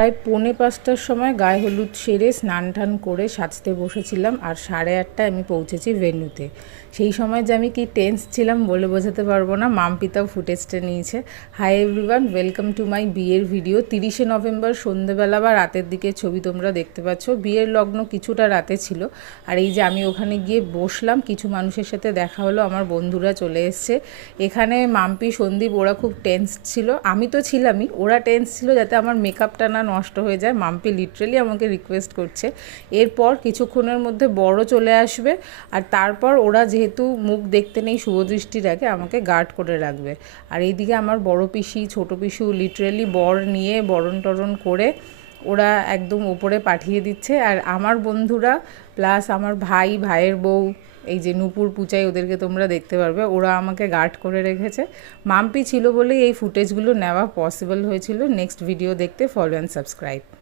প্রায় পৌনে 5টার সময় গায়ে হলুদ সেরে স্নান টান করে সাজতে বসেছিলাম, আর 8:30টায় আমি পৌঁছেছি ভেন্যুতে। সেই সময় যে আমি কি টেন্স ছিলাম বলে বোঝাতে পারবো না। মাম্পিতাও ফুটেজটা নিয়েছে। Hi everyone, welcome to my বিয়ের ভিডিও। 30শে নভেম্বর সন্ধ্যেবেলা বা রাতের দিকে ছবি তোমরা দেখতে পাচ্ছ। বিয়ের লগ্ন কিছুটা রাতে ছিল, আর এই যে আমি ওখানে গিয়ে বসলাম, কিছু মানুষের সাথে দেখা হলো, আমার বন্ধুরা চলে এসছে। এখানে মাম্পি, সন্দীপ ওরা খুব টেন্স ছিল, আমি তো ছিলামই, ওরা টেন্স ছিল যাতে আমার মেকআপটা না নষ্ট হয়ে যায়। মাম্পি লিটারেলি আমাকে রিকোয়েস্ট করছে। এরপর কিছুক্ষণের মধ্যে বড় চলে আসবে, আর তারপর ওরা যেহেতু মুখ দেখতে নেই শুভদৃষ্টির আগে, আমাকে গার্ড করে রাখবে। আর এইদিকে আমার বড় পিসি, ছোট পিসু লিটারেলি বর নিয়ে বরণ টরণ করে ওরা একদম ওপরে পাঠিয়ে দিচ্ছে। আর আমার বন্ধুরা প্লাস আমার ভাই, ভাইয়ের বউ, এই যে নূপুর, পুচাই, ওদেরকে তোমরা দেখতে পারবে, ওরা আমাকে গার্ড করে রেখেছে। মাম্পি ছিল বলেই এই ফুটেজগুলো নেওয়া পসিবল হয়েছিল। নেক্সট ভিডিও দেখতে ফলো অ্যান্ড সাবস্ক্রাইব।